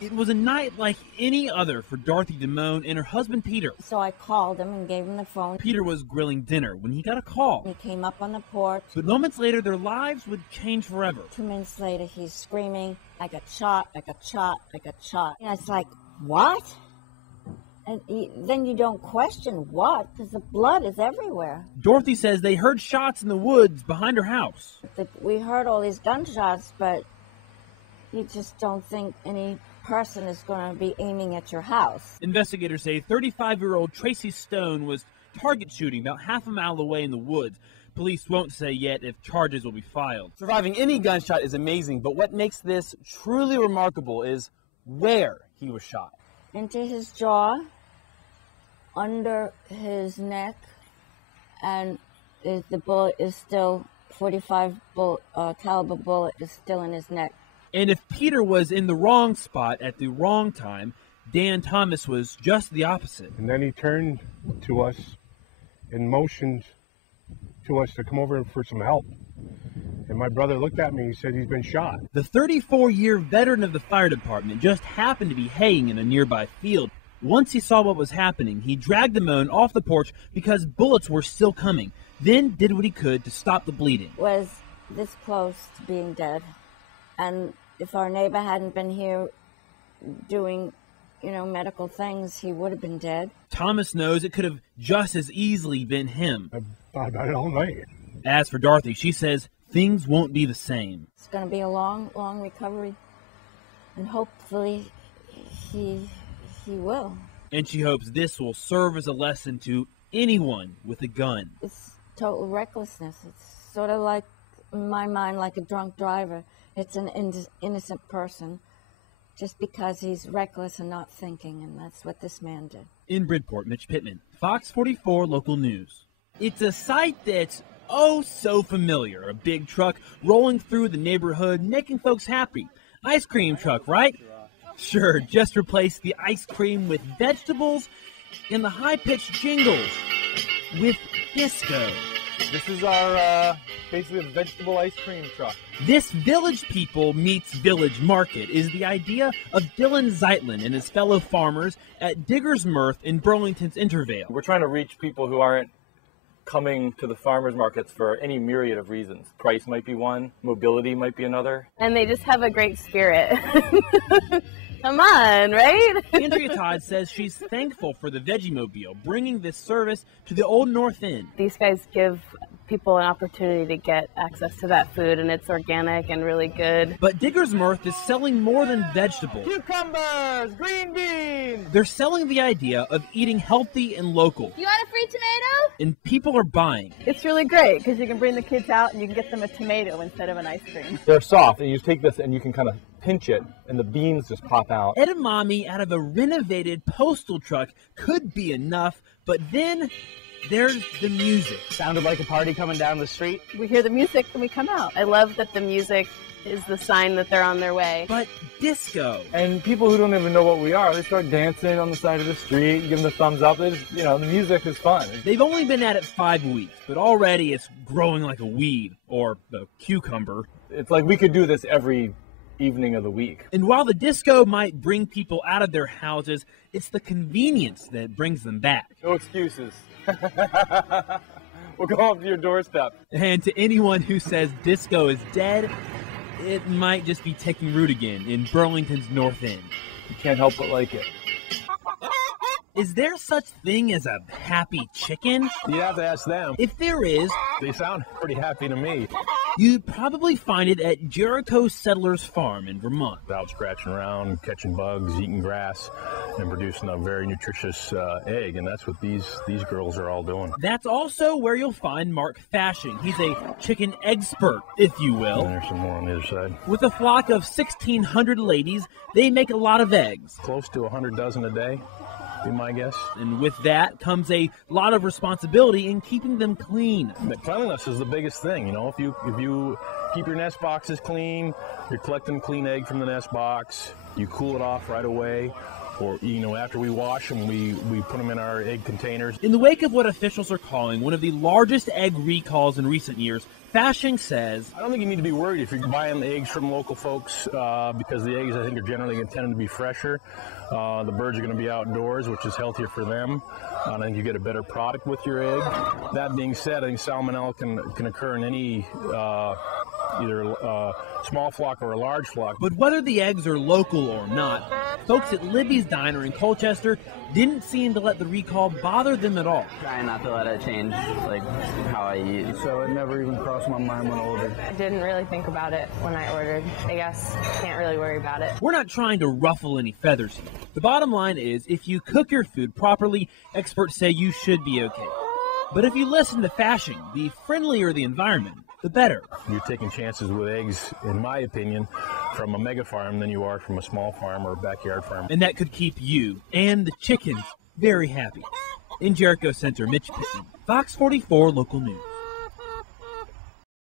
It was a night like any other for Dorothy Damone and her husband Peter. So I called him and gave him the phone. Peter was grilling dinner when he got a call. He came up on the porch. But moments later, their lives would change forever. 2 minutes later, he's screaming, I got shot, I got shot, I got shot. And it's like, what? And then you don't question what, because the blood is everywhere. Dorothy says they heard shots in the woods behind her house. We heard all these gunshots, but you just don't think any person is going to be aiming at your house. Investigators say 35-year-old Tracy Stone was target shooting about half a mile away in the woods. Police won't say yet if charges will be filed. Surviving any gunshot is amazing, but what makes this truly remarkable is where he was shot. Into his jaw, under his neck, and the bullet is still, 45 caliber bullet is still in his neck. And if Peter was in the wrong spot at the wrong time, Dan Thomas was just the opposite. And then he turned to us and motioned to us to come over for some help. And my brother looked at me and said he's been shot. The 34-year veteran of the fire department just happened to be haying in a nearby field. Once he saw what was happening, he dragged Damone off the porch because bullets were still coming, then did what he could to stop the bleeding. Was this close to being dead. And if our neighbor hadn't been here doing, medical things, he would have been dead. Thomas knows it could have just as easily been him. I thought about it all night. As for Dorothy, she says things won't be the same. It's going to be a long, long recovery. And hopefully he will. And she hopes this will serve as a lesson to anyone with a gun. It's total recklessness. It's sort of like, in my mind, like a drunk driver. It's an innocent person just because he's reckless and not thinking, and that's what this man did. In Bridport, Mitch Pittman, Fox 44 Local News. It's a sight that's oh so familiar. A big truck rolling through the neighborhood, making folks happy. Ice cream truck, right? Sure, just replace the ice cream with vegetables and the high-pitched jingles with disco. This is our, basically a vegetable ice cream truck. This Village People Meets Village Market is the idea of Dylan Zeitlin and his fellow farmers at Digger's Mirth in Burlington's Intervale. We're trying to reach people who aren't coming to the farmers markets for any myriad of reasons. Price might be one, mobility might be another. And they just have a great spirit. Come on, right? Andrea Todd says she's thankful for the Vegemobile, bringing this service to the Old North End. These guys give people an opportunity to get access to that food, and it's organic and really good. But Digger's Mirth is selling more than vegetables. Cucumbers, green beans! They're selling the idea of eating healthy and local. You want a free tomato? And people are buying. It's really great because you can bring the kids out and you can get them a tomato instead of an ice cream. They're soft, and you take this and you can kind of pinch it, and the beans just pop out. Edamame out of a renovated postal truck could be enough, but then there's the music. Sounded like a party coming down the street. We hear the music and we come out. I love that the music is the sign that they're on their way. But disco. And people who don't even know what we are, they start dancing on the side of the street, give them the thumbs up. They just, the music is fun. They've only been at it 5 weeks, but already it's growing like a weed, or a cucumber. It's like we could do this every evening of the week. And while the disco might bring people out of their houses, it's the convenience that brings them back. No excuses. We'll go up to your doorstep. And to anyone who says disco is dead, it might just be taking root again in Burlington's North End. You can't help but like it. Is there such thing as a happy chicken? You have to ask them. If there is, They sound pretty happy to me. you'd probably find it at Jericho Settlers Farm in Vermont. Out scratching around, catching bugs, eating grass, and producing a very nutritious egg. And that's what these girls are all doing. That's also where you'll find Mark Fashing. He's a chicken expert, if you will. And there's some more on the other side. With a flock of 1,600 ladies, they make a lot of eggs. Close to 100 dozen a day, be my guess. And with that comes a lot of responsibility in keeping them clean. But cleanliness is the biggest thing, If you keep your nest boxes clean. You're collecting clean egg from the nest box. You cool it off right away. Or, after we wash them, we put them in our egg containers. In the wake of what officials are calling one of the largest egg recalls in recent years, Fashing says, I don't think you need to be worried if you're buying the eggs from local folks because the eggs, I think, are generally intended to be fresher. The birds are going to be outdoors, which is healthier for them. I think you get a better product with your egg. That being said, I think salmonella can occur in any either a small flock or a large flock. But whether the eggs are local or not, folks at Libby's Diner in Colchester didn't seem to let the recall bother them at all. Trying not to let it change how I eat. So it never even crossed my mind when I ordered. I didn't really think about it when I ordered. I guess can't really worry about it. We're not trying to ruffle any feathers here. The bottom line is, if you cook your food properly, experts say you should be okay. But if you listen to Fashing, the friendlier the environment, the better. You're taking chances with eggs, in my opinion, from a mega farm than you are from a small farm or a backyard farm. And that could keep you and the chickens very happy. In Jericho Center, Mitch Pittman, Fox 44 Local News.